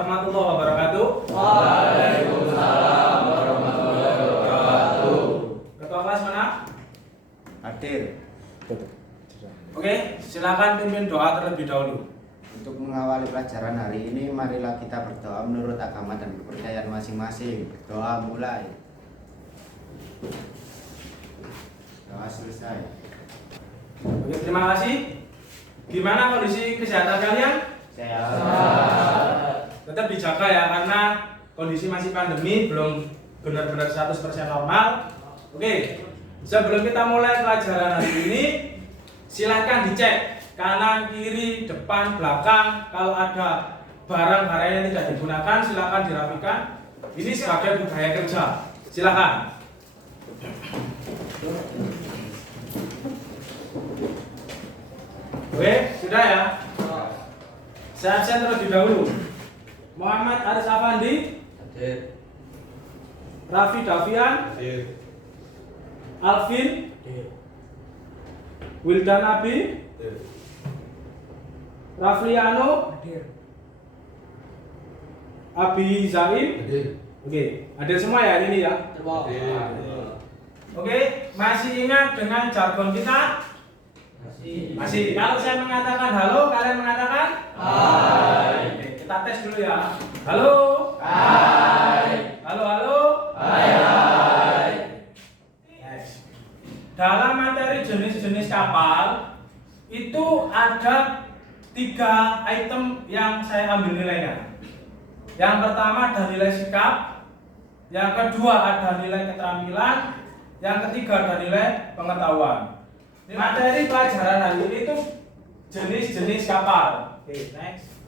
warahmatullahi wabarakatuh. Waalaikumsalam warahmatullahi wabarakatuh. Ketua kelas mana? Hadir. Oke, silakan pimpin doa terlebih dahulu. Untuk mengawali pelajaran hari ini, marilah kita berdoa menurut agama dan kepercayaan masing-masing. Doa mulai. Doa selesai. Oke, terima kasih. Gimana kondisi kesehatan kalian? Sehat. Tetap dijaga ya, karena kondisi masih pandemi, belum benar-benar 100% normal. Oke, sebelum kita mulai pelajaran hari ini, silakan dicek kanan, kiri, depan, belakang. Kalau ada barang-barang yang tidak digunakan, silakan dirapikan. Ini sebagai budaya kerja. Silakan. Oke, sudah ya. Saya absen terlebih dahulu. Muhammad Aris Afandi, Hadir. Raffi Davian, Hadir. Alvin, Hadir. Wildan Abi, Hadir. Rafliano, Abi Zaim. Hadir. Oke, hadir semua ya hari ini ya. Hadir. Oke, masih ingat dengan jargon kita? Masih. Kalau saya mengatakan halo, kalian mengatakan hai. Oke, kita tes dulu ya. Halo. Hai. Halo, halo. Hai hai. Yes. Dalam materi jenis-jenis kapal itu ada 3 item yang saya ambil nilainya. Yang pertama ada nilai sikap, yang kedua ada nilai keterampilan, yang ketiga ada nilai pengetahuan. Materi pelajaran hari ini itu jenis-jenis kapal. Oke, next.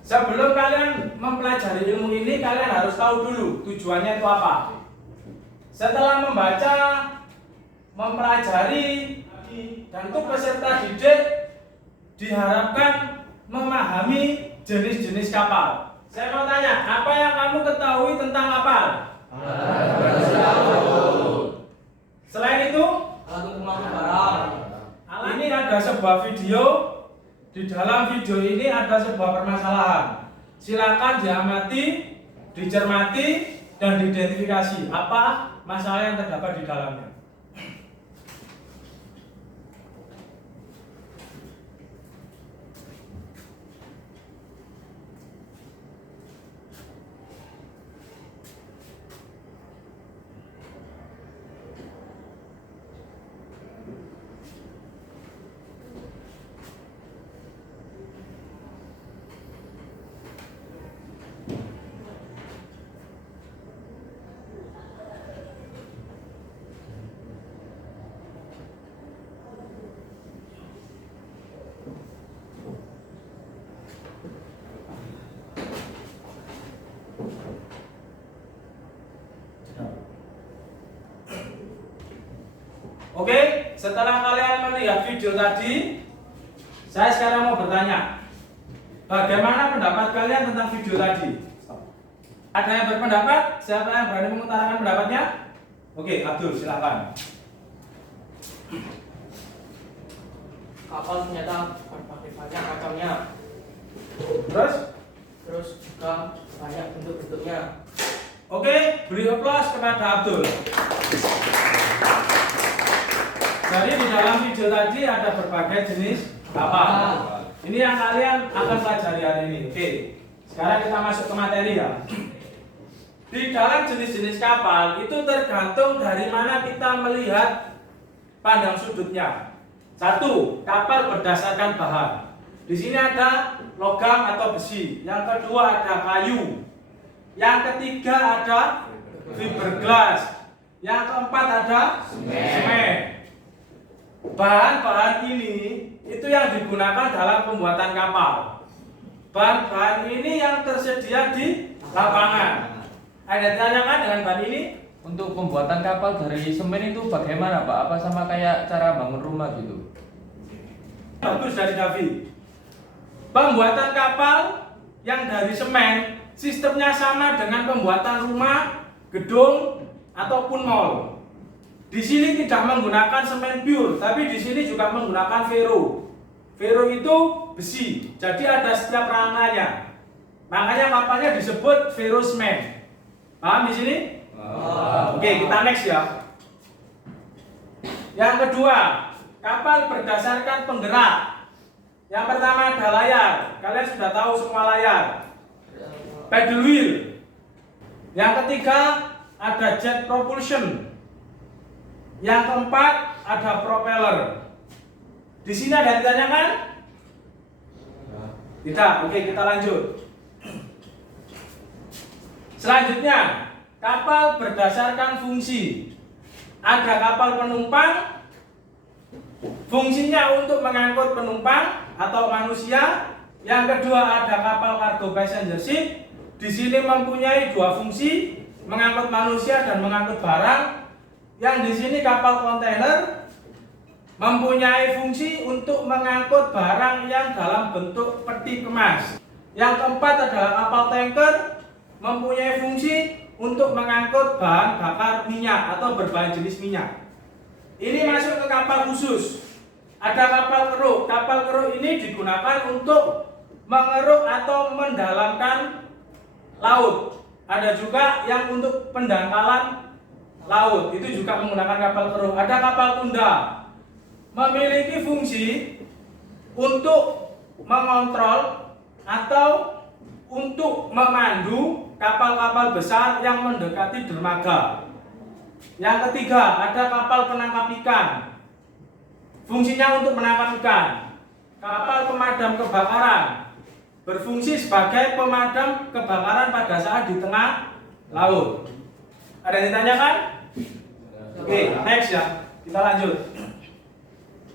Sebelum kalian mempelajari ilmu ini, kalian harus tahu dulu tujuannya itu apa. Setelah membaca, mempelajari, dan untuk peserta didik diharapkan memahami jenis-jenis kapal. Saya mau tanya, apa yang kamu ketahui tentang kapal? Selain itu, ini ada sebuah video. Di dalam video ini ada sebuah permasalahan. Silakan diamati, dicermati, dan diidentifikasi apa masalah yang terdapat di dalamnya. Oke, setelah kalian melihat video tadi, saya sekarang mau bertanya, bagaimana pendapat kalian tentang video tadi? Ada yang berpendapat? Siapa yang berani mengutarakan pendapatnya? Oke, Abdul, silakan. Kapal ternyata berbagai banyak macamnya, Terus, juga banyak bentuk-bentuknya. oke, beri aplaus kepada Abdul. Jadi di dalam video tadi ada berbagai jenis kapal. Ini yang kalian akan pelajari hari ini. Oke, sekarang kita masuk ke materi ya. Di dalam jenis-jenis kapal itu tergantung dari mana kita melihat pandang sudutnya. 1. Kapal berdasarkan bahan. Di sini ada logam atau besi. Yang kedua ada kayu. Yang ketiga ada fiberglass. Yang keempat ada semen. Bahan-bahan ini itu yang digunakan dalam pembuatan kapal. Bahan-bahan ini yang tersedia di lapangan. Ada ditanyakan dengan bahan ini? Untuk pembuatan kapal dari semen itu bagaimana Pak? Apa sama kayak cara bangun rumah gitu? Bagus dari Davi. Pembuatan kapal yang dari semen sistemnya sama dengan pembuatan rumah, gedung, ataupun mall. Di sini tidak menggunakan semen pure, tapi di sini juga menggunakan vero. Vero itu besi, jadi ada setiap rangkanya. Makanya kapalnya disebut Virusman. Paham di sini? Oke, kita next ya. Yang kedua, kapal berdasarkan penggerak. Yang pertama ada layar. Kalian sudah tahu semua layar. Paddle wheel. Yang ketiga ada jet propulsion. Yang keempat ada propeller. Di sini ada ditanyakan? Tidak. Oke, kita lanjut. Selanjutnya, kapal berdasarkan fungsi. Ada kapal penumpang, fungsinya untuk mengangkut penumpang atau manusia. Yang kedua ada kapal cargo passenger ship. Di sini mempunyai dua fungsi, mengangkut manusia dan mengangkut barang. Yang di sini kapal kontainer mempunyai fungsi untuk mengangkut barang yang dalam bentuk peti kemas. Yang keempat adalah kapal tanker, mempunyai fungsi untuk mengangkut bahan bakar minyak atau berbahan jenis minyak. Ini masuk ke kapal khusus. Ada kapal keruk. Kapal keruk ini digunakan untuk mengeruk atau mendalamkan laut. Ada juga yang untuk pendangkalan laut. Itu juga menggunakan kapal keruk. Ada kapal tunda. Memiliki fungsi untuk mengontrol atau untuk memandu kapal-kapal besar yang mendekati dermaga. Yang ketiga, ada kapal penangkap ikan. Fungsinya untuk menangkap ikan. Kapal pemadam kebakaran berfungsi sebagai pemadam kebakaran pada saat di tengah laut. Ada yang ditanyakan? Oke, next ya. Kita lanjut.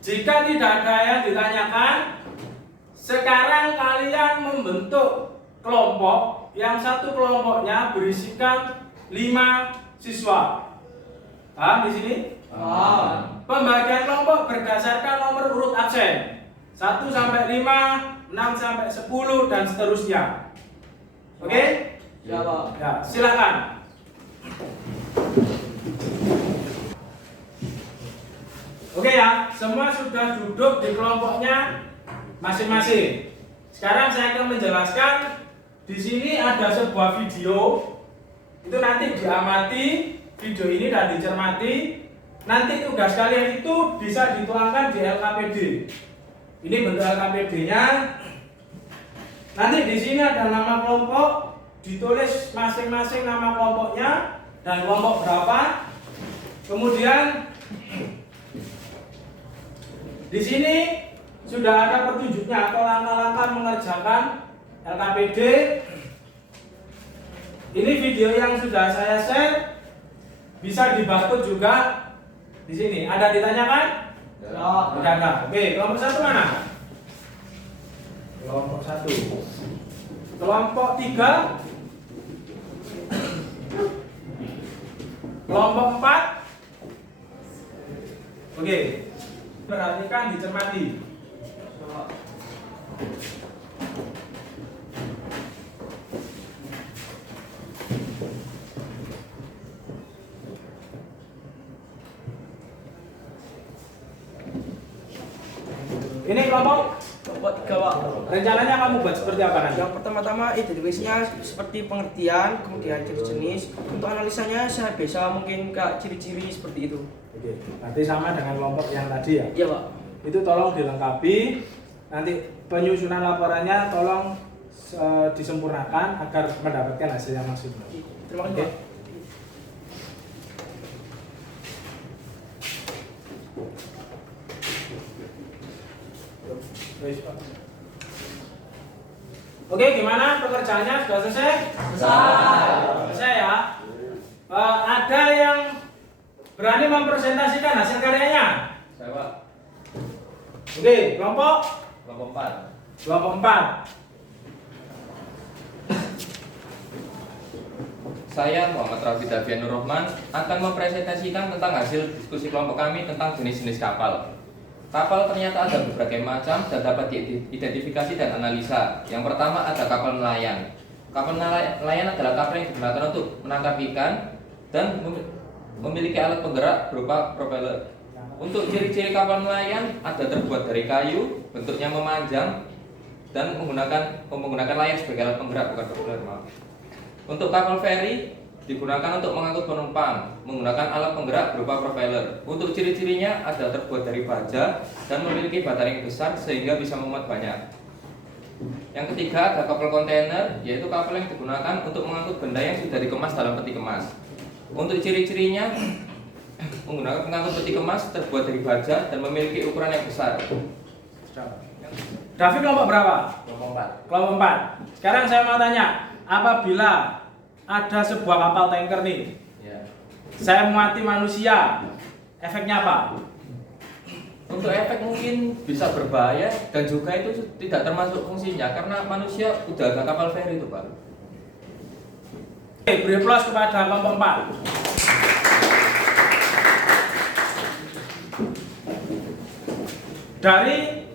Jika tidak ada yang ditanyakan, sekarang kalian membentuk kelompok yang satu kelompoknya berisikan 5 siswa. Paham di sini? Paham. Pembagian kelompok berdasarkan nomor urut absen. 1 sampai 5, 6 sampai 10 dan seterusnya. Oke? Ya, Pak. Ya, silakan. Oke ya, semua sudah duduk di kelompoknya masing-masing. Sekarang saya akan menjelaskan. Di sini ada sebuah video. Itu nanti diamati video ini dan dicermati. Nanti tugas kalian itu bisa dituangkan di LKPD. Ini bentuk LKPD-nya. Nanti di sini ada nama kelompok, ditulis masing-masing nama kelompoknya dan kelompok berapa. Kemudian di sini sudah ada petunjuknya atau langkah-langkah mengerjakan LKPD. Ini video yang sudah saya share, bisa dibantu juga di sini. Ada ditanyakan? Ya. Tidak ada. Oke, kelompok 1 mana? Kelompok 1. Kelompok 3. Kelompok 4. Oke. Perhatikan, dicermati. Ini kelompok Kelompok 3, Pak. rencananya kamu buat seperti apa nanti? Yang pertama-tama identifikasinya seperti pengertian, kemudian jenis-jenis. Untuk analisanya saya bisa mungkin ke ciri-ciri seperti itu. Oke, nanti sama dengan kelompok yang tadi ya. Iya, Pak. Itu tolong dilengkapi. Nanti penyusunan laporannya tolong disempurnakan agar mendapatkan hasil yang maksimal. Terima kasih, Oke. Pak. Oke, gimana pekerjaannya? Sudah selesai? Selesai ya. Ada yang berani mempresentasikan hasil karyanya? Saya Pak, Oke, kelompok kelompok 4. 4. Saya Muhammad Rafi Davianur Rahman akan mempresentasikan tentang hasil diskusi kelompok kami tentang jenis-jenis kapal. Kapal ternyata ada berbagai macam dan dapat diidentifikasi dan analisa. Yang pertama ada kapal nelayan. Kapal nelayan adalah kapal yang digunakan untuk menangkap ikan dan memiliki alat penggerak berupa propeller. Untuk ciri-ciri kapal nelayan ada terbuat dari kayu, bentuknya memanjang, dan menggunakan layar sebagai alat penggerak, bukan propeller, maaf. Untuk kapal feri digunakan untuk mengangkut penumpang menggunakan alat penggerak berupa propeller. Untuk ciri-cirinya ada terbuat dari baja dan memiliki badan yang besar sehingga bisa memuat banyak. Yang ketiga ada kapal kontainer, yaitu kapal yang digunakan untuk mengangkut benda yang sudah dikemas dalam peti kemas. Untuk ciri-cirinya menggunakan pengangkut peti kemas terbuat dari baja dan memiliki ukuran yang besar. David kelompok berapa? Kelompok 4. Kelompok 4. Sekarang saya mau tanya, apabila ada sebuah kapal tanker nih, Ya. saya muati manusia, efeknya apa? Untuk efek mungkin bisa berbahaya dan juga itu tidak termasuk fungsinya karena manusia udah ada kapal feri itu, Pak. Oke, beri aplaus kepada kelompok 4. Dari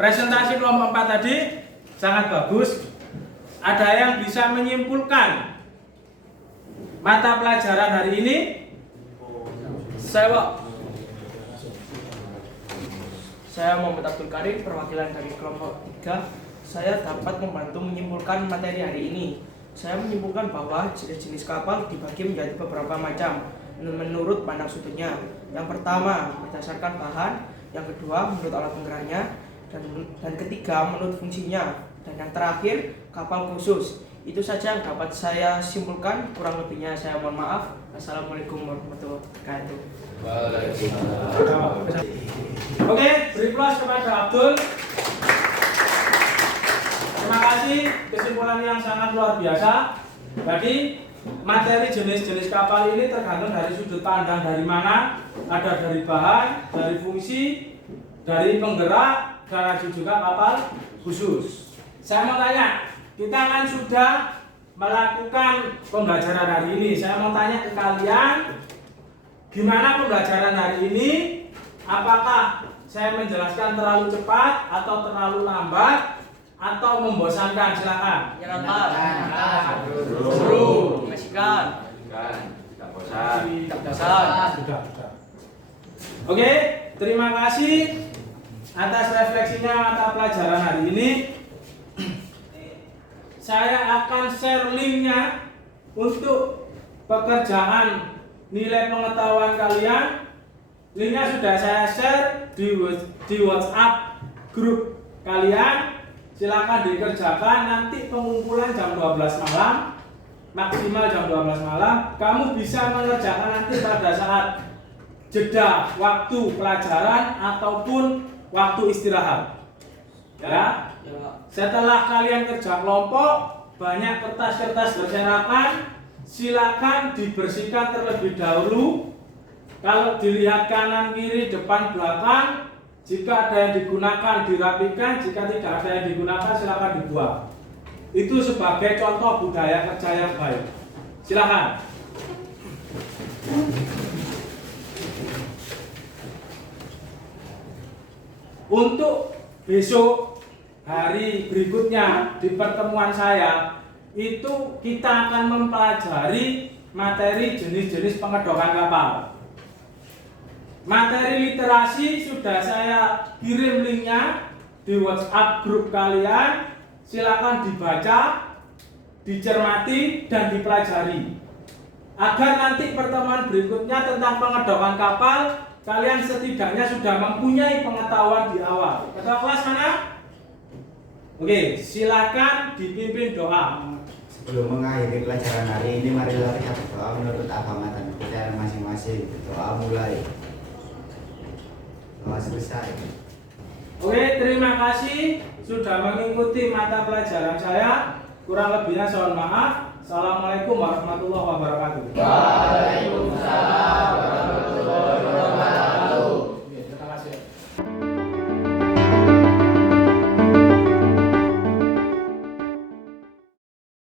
presentasi kelompok 4 tadi sangat bagus. Ada yang bisa menyimpulkan mata pelajaran hari ini? Saya Muhammad Abdul Karim, perwakilan dari kelompok 3. Saya dapat membantu menyimpulkan materi hari ini. Saya menyimpulkan bahwa jenis-jenis kapal dibagi menjadi beberapa macam menurut pandang sudutnya. Yang pertama berdasarkan bahan, yang kedua menurut alat penggeraknya, dan ketiga menurut fungsinya, dan yang terakhir kapal khusus. Itu saja yang dapat saya simpulkan, kurang lebihnya saya mohon maaf. Assalamualaikum warahmatullahi wabarakatuh. Oke, beri aplaus kepada Abdul. Terima kasih, kesimpulan yang sangat luar biasa. Jadi materi jenis-jenis kapal ini tergantung dari sudut pandang dari mana. Ada dari bahan, dari fungsi, dari penggerak, dan juga kapal khusus. Saya mau tanya, kita kan sudah melakukan pembelajaran hari ini. Saya mau tanya ke kalian, gimana pembelajaran hari ini? Apakah saya menjelaskan terlalu cepat atau terlalu lambat atau membosankan? Silakan. Menyenangkan, seru, mengasihkan, Tidak bosan. tidak bosan. Sudah. Oke, terima kasih atas refleksinya mata pelajaran hari ini. Saya akan share linknya untuk pekerjaan nilai pengetahuan kalian. Linknya sudah saya share di WhatsApp grup kalian. Silakan dikerjakan. Nanti pengumpulan jam 12 malam, maksimal jam 12 malam. Kamu bisa mengerjakan nanti pada saat jeda waktu pelajaran ataupun waktu istirahat. Ya. Setelah kalian kerja kelompok, banyak kertas-kertas berserakan, silakan dibersihkan terlebih dahulu. Kalau dilihat kanan kiri depan belakang, jika ada yang digunakan dirapikan, jika tidak ada yang digunakan silakan dibuang. Itu sebagai contoh budaya kerja yang baik. Silakan. Untuk besok hari berikutnya di pertemuan saya itu kita akan mempelajari materi jenis-jenis pengedokan kapal. Materi literasi sudah saya kirim linknya di WhatsApp grup kalian. Silakan dibaca, dicermati dan dipelajari. Agar nanti pertemuan berikutnya tentang pengedokan kapal kalian setidaknya sudah mempunyai pengetahuan di awal. Ketua kelas mana? Oke, silakan dipimpin doa. Sebelum mengakhiri pelajaran hari ini, marilah kita berdoa menurut agama dan kepercayaan masing-masing. Doa mulai. Doa selesai. Oke, terima kasih sudah mengikuti mata pelajaran saya. Kurang lebihnya mohon maaf. Assalamualaikum warahmatullahi wabarakatuh. Waalaikumsalam.